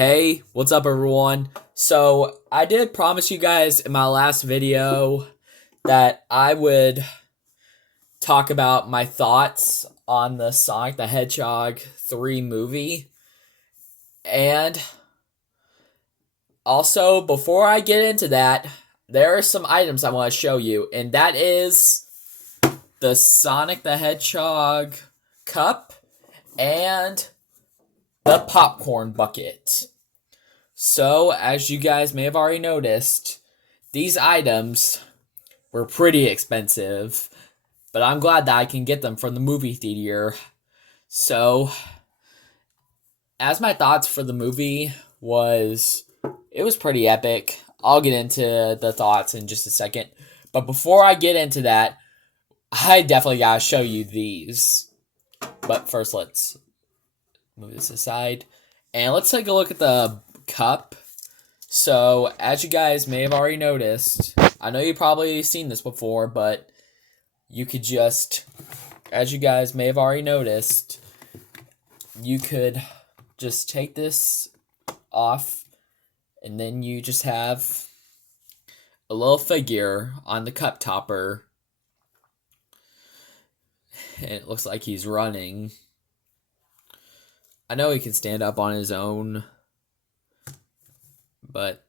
Hey, what's up everyone? So, I did promise you guys in my last video that I would talk about my thoughts on the Sonic the Hedgehog 3 movie. And also, before I get into that, there are some items I want to show you, and that is the Sonic the Hedgehog cup and the popcorn bucket. So, as you guys may have already noticed, these items were pretty expensive, but I'm glad that I can get them from the movie theater. So, as my thoughts for the movie it was pretty epic. I'll get into the thoughts in just a second. But before I get into that, I definitely gotta show you these. But first, let's move this aside. And let's take a look at the cup. So, as you guys may have already noticed, I know you've probably seen this before, but you could just, as you guys may have already noticed, you could just take this off, and then you just have a little figure on the cup topper, and it looks like he's running. I know he can stand up on his own, but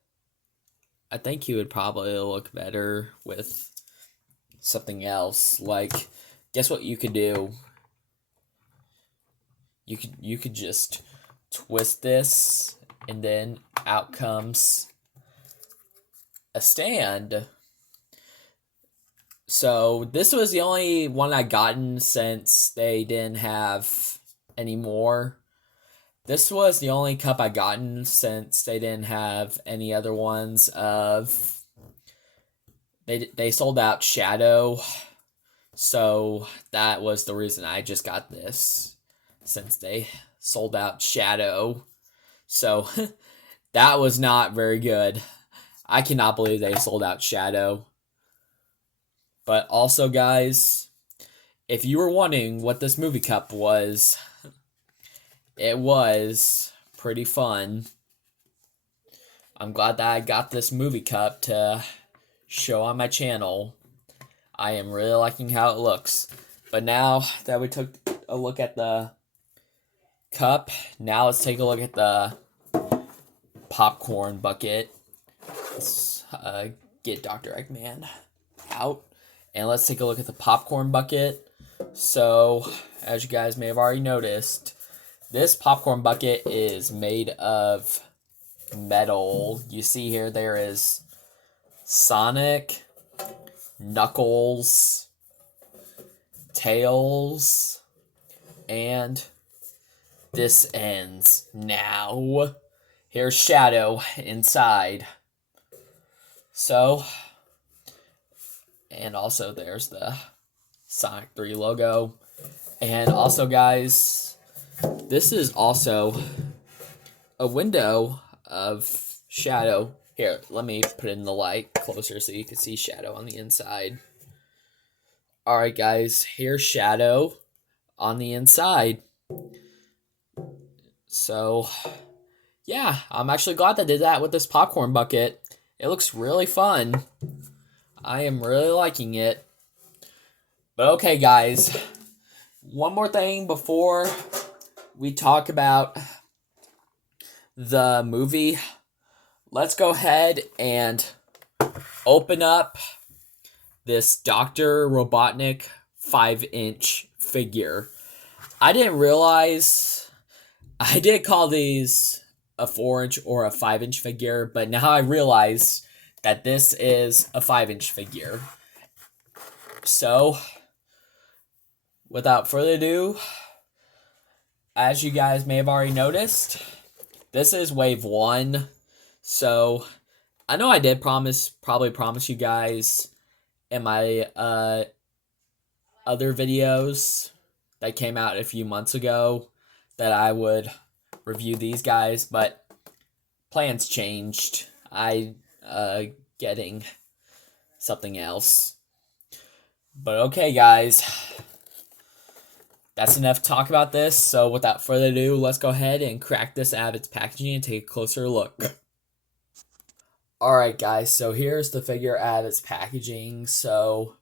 I think he would probably look better with something else. Like, guess what you could do? You could just twist this, and then out comes a stand. So this was the only one I gotten since they didn't have any more. This was the only cup I gotten since they didn't have any other ones of. They sold out Shadow, so that was the reason I just got this, since they sold out Shadow. So that was not very good. I cannot believe they sold out Shadow. But also, guys, if you were wondering what this movie cup was, it was pretty fun. I'm glad that I got this movie cup to show on my channel. I am really liking how it looks. But now that we took a look at the cup, now let's take a look at the popcorn bucket. Let's get Dr. Eggman out, and let's take a look at the popcorn bucket. So, as you guys may have already noticed, this popcorn bucket is made of metal. You see here there is Sonic, Knuckles, Tails, and this ends now. Here's Shadow inside. So, and also there's the Sonic 3 logo. And also, guys, this is also a window of Shadow. Here, let me put it in the light closer so you can see Shadow on the inside. Alright, guys, here's Shadow on the inside. So, yeah, I'm actually glad they did that with this popcorn bucket. It looks really fun. I am really liking it. But okay, guys, one more thing before we talk about the movie. Let's go ahead and open up this Dr. Robotnik 5-inch figure. I didn't realize I did call these a 4-inch or a 5-inch figure, but now I realize that this is a 5-inch figure. So, without further ado, as you guys may have already noticed, this is wave 1. So, I know I did probably promise you guys in my other videos that came out a few months ago that I would review these guys, but plans changed. I getting something else. But okay, guys, that's enough talk about this. So without further ado, let's go ahead and crack this out of its packaging and take a closer look. Alright guys, so here's the figure out of its packaging. So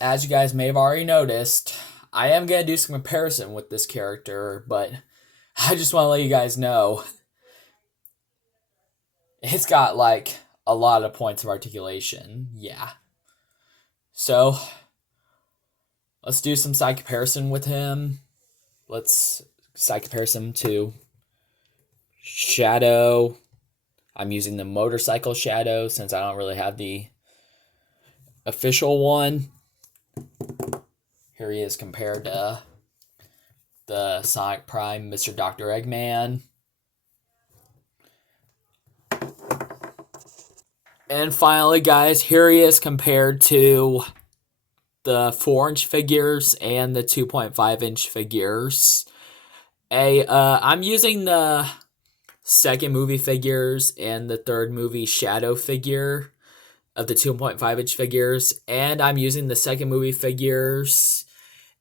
as you guys may have already noticed, I am going to do some comparison with this character, but I just want to let you guys know it's got like a lot of points of articulation. Yeah. So let's do some side comparison with him. Let's side comparison to Shadow. I'm using the motorcycle Shadow since I don't really have the official one. Here he is compared to the Sonic Prime Mr. Dr. Eggman. And finally, guys, here he is compared to the 4-inch figures and the 2.5-inch figures. I'm using the second movie figures and the third movie Shadow figure of the 2.5-inch figures, and I'm using the second movie figures,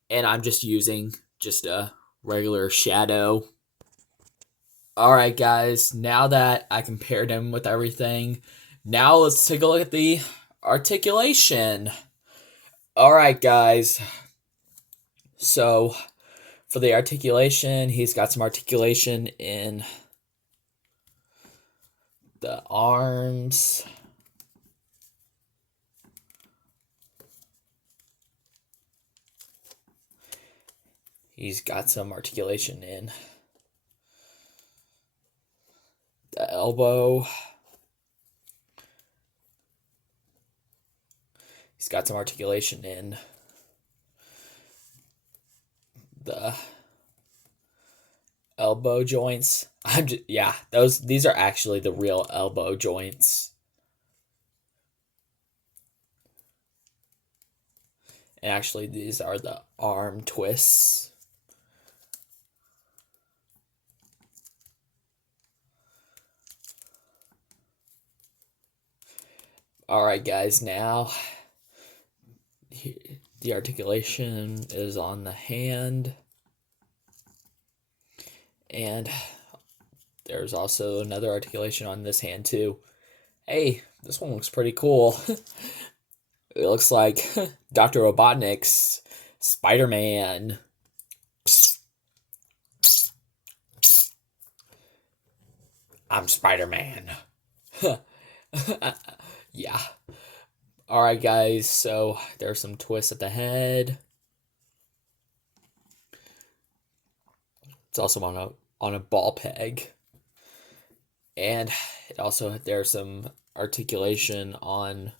and I'm just using just a regular Shadow. Alright guys, now that I compared him with everything, now let's take a look at the articulation. Alright guys, so for the articulation, he's got some articulation in the arms. He's got some articulation in the elbow. He's got some articulation in the elbow joints. These are actually the real elbow joints. And actually, these are the arm twists. Alright guys, now the articulation is on the hand, and there's also another articulation on this hand too. Hey, this one looks pretty cool. It looks like Dr. Robotnik's Spider-Man. I'm Spider-Man. Yeah. Alright guys, so there's some twists at the head. It's also on a ball peg. And it also there's some articulation on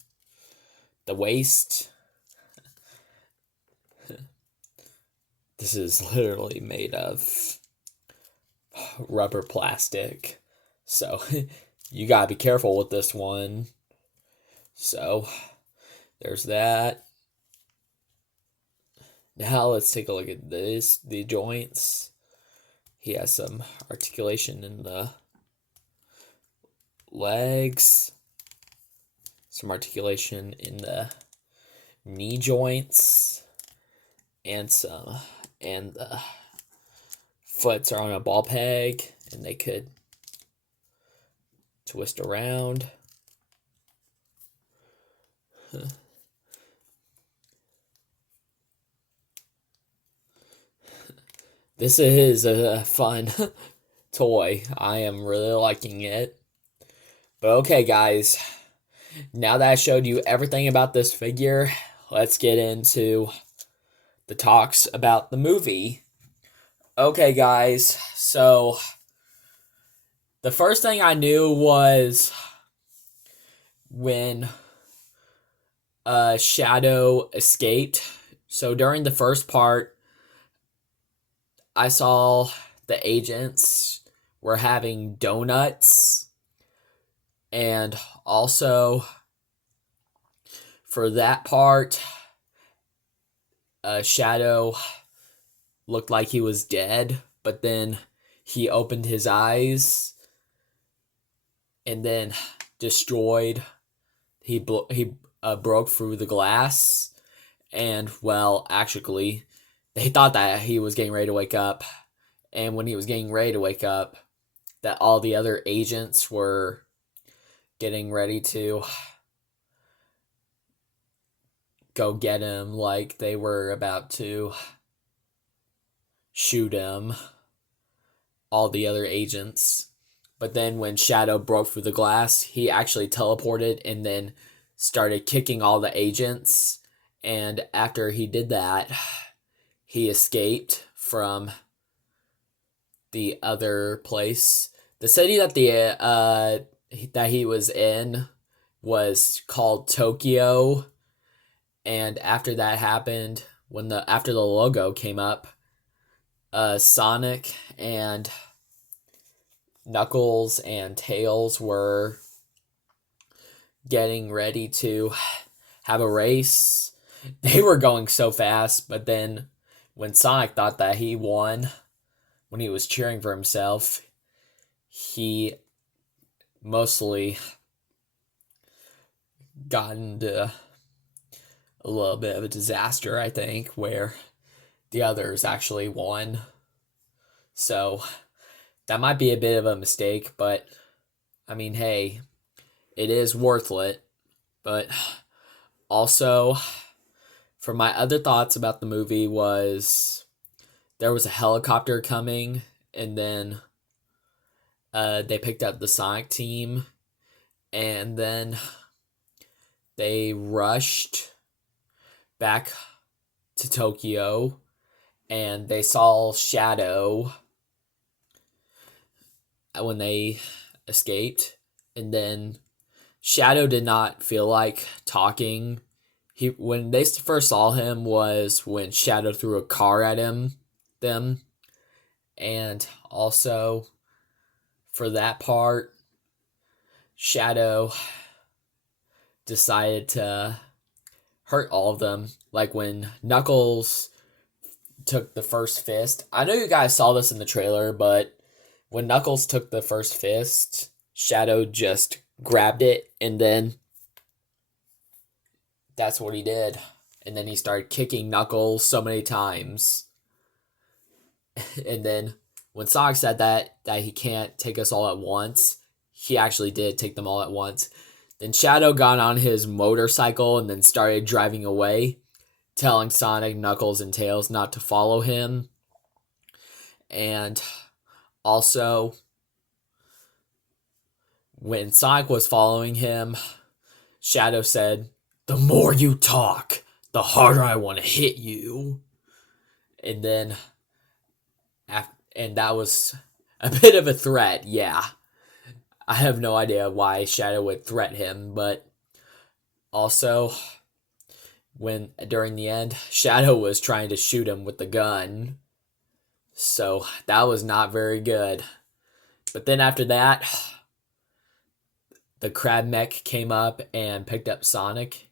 the waist. This is literally made of rubber plastic. So you gotta be careful with this one. So there's that. Now let's take a look at the joints. He has some articulation in the legs, some articulation in the knee joints, and the foots are on a ball peg, and they could twist around. This is a fun toy. I am really liking it. But okay, guys. Now that I showed you everything about this figure, let's get into the talks about the movie. Okay, guys. So, the first thing I knew was when Shadow escaped. So, during the first part, I saw the agents were having donuts, and also for that part, Shadow looked like he was dead, but then he opened his eyes and then destroyed. He broke through the glass, and well, actually, they thought that he was getting ready to wake up. And when he was getting ready to wake up, that all the other agents were getting ready to go get him, like they were about to shoot him, all the other agents. But then when Shadow broke through the glass, he actually teleported and then started kicking all the agents. And after he did that, he escaped from the other place. The city that he was in was called Tokyo. And after that happened, after the logo came up, Sonic and Knuckles and Tails were getting ready to have a race. They were going so fast, but then when Sonic thought that he won, when he was cheering for himself, he mostly got into a little bit of a disaster, I think, where the others actually won. So that might be a bit of a mistake, but I mean, hey, it is worth it. But also, for my other thoughts about the movie was there was a helicopter coming, and then they picked up the Sonic team, and then they rushed back to Tokyo, and they saw Shadow when they escaped, and then Shadow did not feel like talking. When they first saw him was when Shadow threw a car at them, and also for that part, Shadow decided to hurt all of them. Like when Knuckles took the first fist. I know you guys saw this in the trailer, but when Knuckles took the first fist, Shadow just grabbed it, and then that's what he did. And then he started kicking Knuckles so many times. And then when Sonic said that he can't take us all at once, he actually did take them all at once. Then Shadow got on his motorcycle and then started driving away, telling Sonic, Knuckles, and Tails not to follow him. And also, when Sonic was following him, Shadow said, "The more you talk, the harder I want to hit you." And then, and that was a bit of a threat, yeah. I have no idea why Shadow would threat him, but also, during the end, Shadow was trying to shoot him with the gun. So that was not very good. But then after that, the Crab Mech came up and picked up Sonic.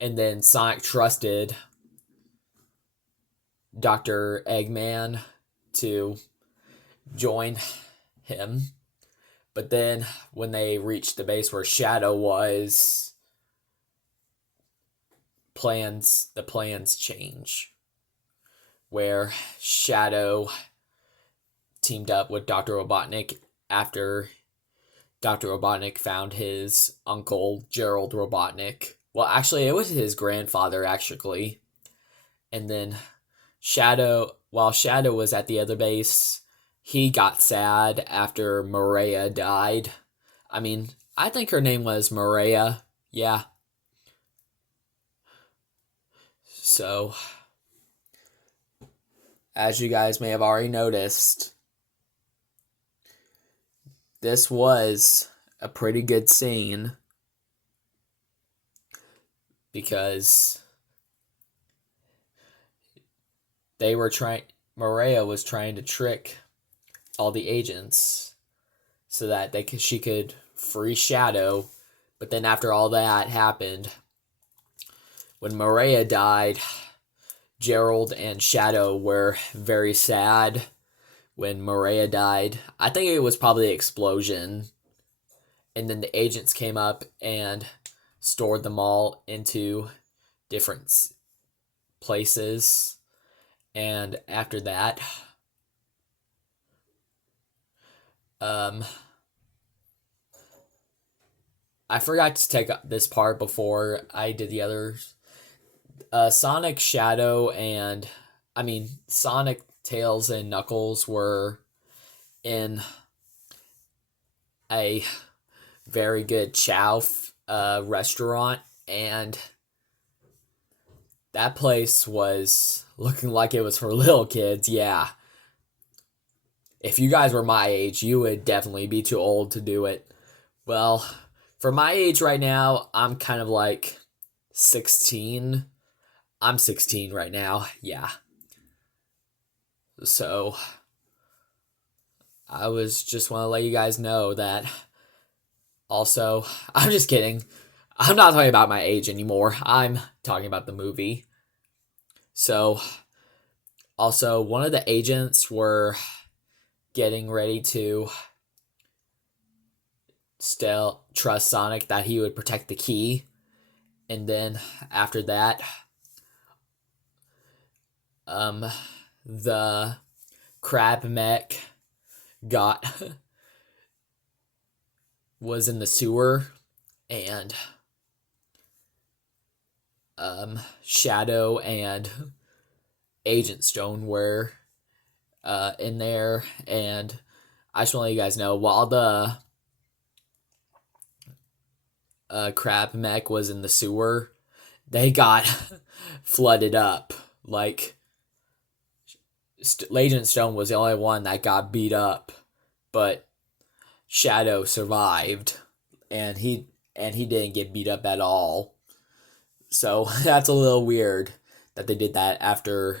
And then Sonic trusted Dr. Eggman to join him. But then when they reached the base where Shadow was, the plans change. Where Shadow teamed up with Dr. Robotnik after Dr. Robotnik found his uncle, Gerald Robotnik. Well, actually, it was his grandfather, actually. And then while Shadow was at the other base, he got sad after Maria died. I mean, I think her name was Maria. Yeah. So, as you guys may have already noticed, this was a pretty good scene because Maria was trying to trick all the agents so that she could free Shadow. But then after all that happened, when Maria died, Gerald and Shadow were very sad when Maria died. I think it was probably the explosion. And then the agents came up and stored them all into different places. And after that, um, I forgot to take this part before I did the others. Sonic, Shadow, and Sonic, Tails, and Knuckles were in a very good chow restaurant, and that place was looking like it was for little kids. Yeah, if you guys were my age, you would definitely be too old to do it. Well, for my age right now, I'm kind of like 16. I'm 16 right now. Yeah. So I was just want to let you guys know that. Also, I'm just kidding. I'm not talking about my age anymore. I'm talking about the movie. So, also, one of the agents were getting ready to still trust Sonic that he would protect the key. And then after that, the crab mech got was in the sewer, and Shadow and Agent Stone were in there, and I just want to let you guys know, while the crab mech was in the sewer, they got flooded up. Like, Agent Stone was the only one that got beat up, but Shadow survived, and he didn't get beat up at all. So that's a little weird that they did that after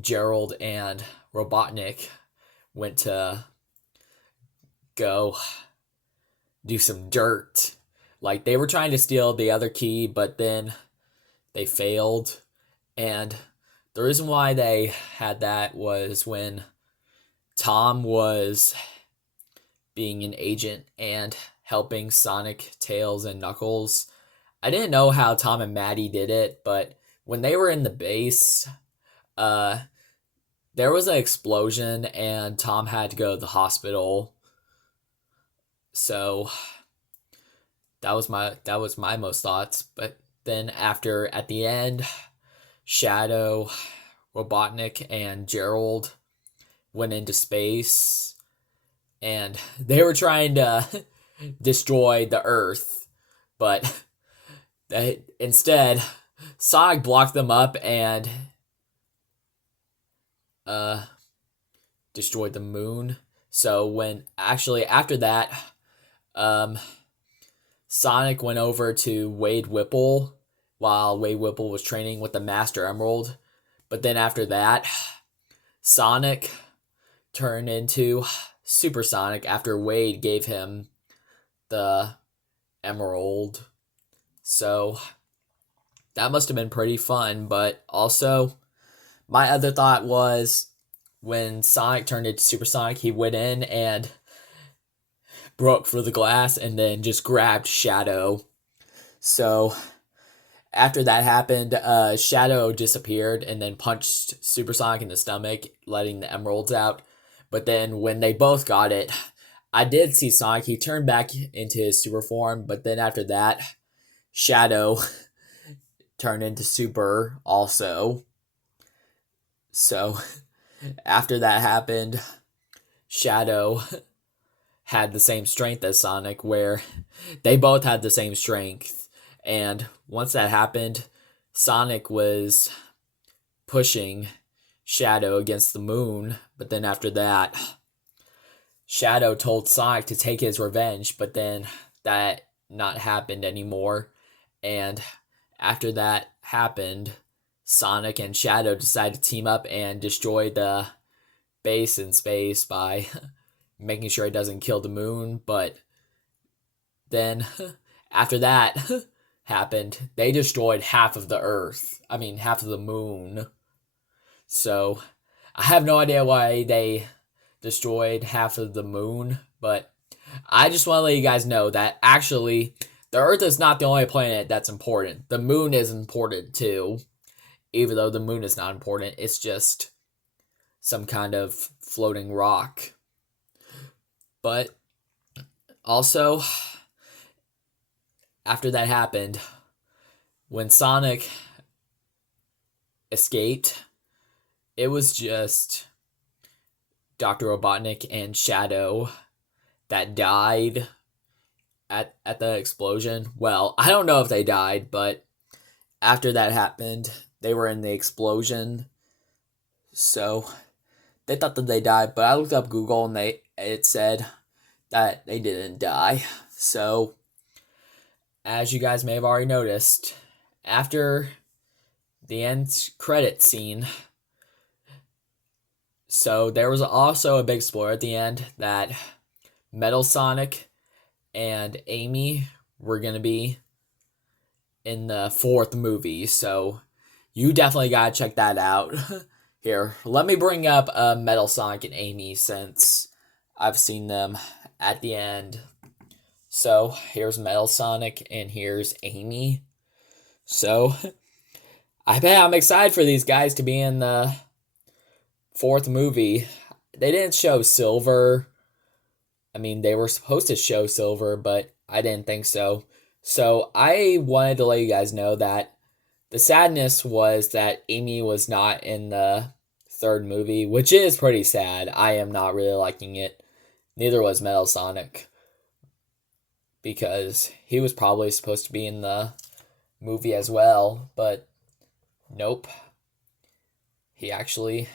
Gerald and Robotnik went to go do some dirt. Like, they were trying to steal the other key, but then they failed. And the reason why they had that was when Tom was being an agent and helping Sonic, Tails, and Knuckles. I didn't know how Tom and Maddie did it, but when they were in the base, there was an explosion and Tom had to go to the hospital. So that was my most thoughts. But then at the end, Shadow, Robotnik, and Gerald went into space, and they were trying to destroy the Earth, but instead Sonic blocked them up and destroyed the moon. So when actually after that, Sonic went over to Wade Whipple while Wade Whipple was training with the Master Emerald. But then after that, Sonic turned into Super Sonic after Wade gave him the Emerald. So that must have been pretty fun. But also, my other thought was when Sonic turned into Super Sonic, he went in and broke through the glass and then just grabbed Shadow. So after that happened, Shadow disappeared and then punched Super Sonic in the stomach, letting the emeralds out. But then when they both got it, I did see Sonic. He turned back into his super form, but then after that, Shadow turned into Super also. So after that happened, Shadow had the same strength as Sonic, where they both had the same strength. And once that happened, Sonic was pushing Shadow against the moon. But then after that, Shadow told Sonic to take his revenge, but then that not happened anymore. And after that happened, Sonic and Shadow decided to team up and destroy the base in space by making sure it doesn't kill the moon. But then after that happened, they destroyed half of the Earth. Half of the moon. So I have no idea why they destroyed half of the moon, but I just want to let you guys know that actually the Earth is not the only planet that's important. The moon is important too. even though the moon is not important. It's just some kind of floating rock. But also, after that happened, when Sonic escaped, it was just Dr. Robotnik and Shadow that died at the explosion. Well, I don't know if they died, but after that happened, they were in the explosion. So they thought that they died, but I looked up Google and it said that they didn't die. So as you guys may have already noticed, after the end credit scene, so there was also a big spoiler at the end that Metal Sonic and Amy were going to be in the 4th movie. So you definitely got to check that out. Here, let me bring up Metal Sonic and Amy since I've seen them at the end. So here's Metal Sonic and here's Amy. So I bet I'm excited for these guys to be in the 4th movie. They didn't show Silver. I mean, they were supposed to show Silver, but I didn't think so. So I wanted to let you guys know that the sadness was that Amy was not in the 3rd movie, which is pretty sad. I am not really liking it. Neither was Metal Sonic, because he was probably supposed to be in the movie as well, but nope. He actually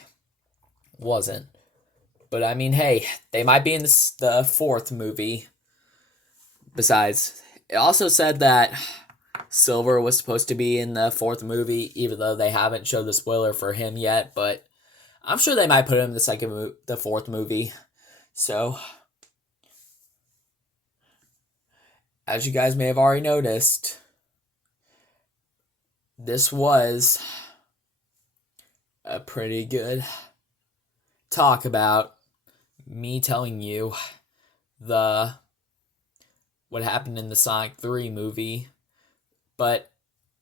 wasn't. But I mean, hey, they might be in the 4th movie. Besides, it also said that Silver was supposed to be in the 4th movie, even though they haven't showed the spoiler for him yet. But I'm sure they might put him in the 4th movie. So, as you guys may have already noticed, this was a pretty good talk about me telling you what happened in the Sonic 3 movie. But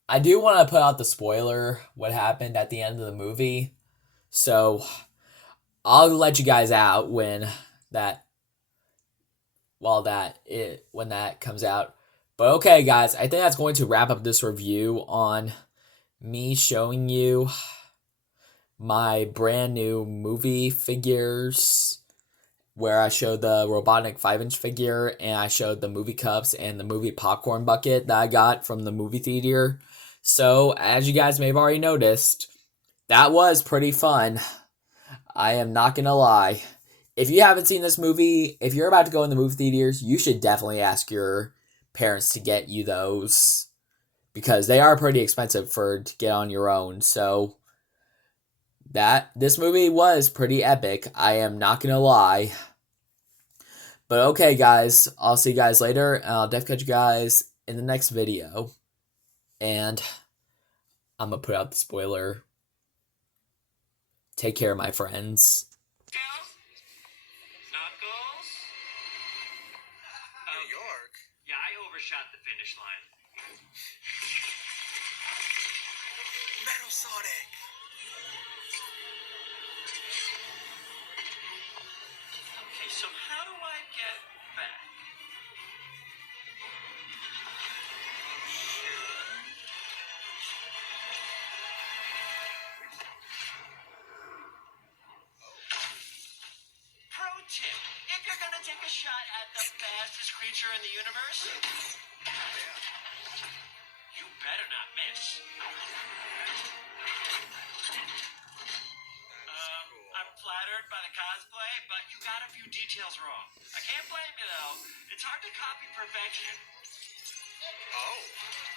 I do want to put out the spoiler, what happened at the end of the movie. So I'll let you guys out when that comes out. But okay, guys, I think that's going to wrap up this review on me showing you my brand new movie figures, where I showed the Robotnik 5-inch figure, and I showed the movie cups and the movie popcorn bucket that I got from the movie theater. So, as you guys may have already noticed, that was pretty fun. I am not gonna lie. If you haven't seen this movie, if you're about to go in the movie theaters, you should definitely ask your parents to get you those, because they are pretty expensive to get on your own. So this movie was pretty epic. I am not gonna lie. But okay, guys, I'll see you guys later, and I'll definitely catch you guys in the next video. And I'm gonna put out the spoiler. Take care, my friends. Knuckles? New York? Yeah, I overshot the finish line. Metal Sonic! Okay, so how do I get back? Pro tip, if you're gonna take a shot at the fastest creature in the universe, you better not miss. I'm flattered by the cosplay, but you got a few details wrong. I can't blame you, though. It's hard to copy perfection. Oh.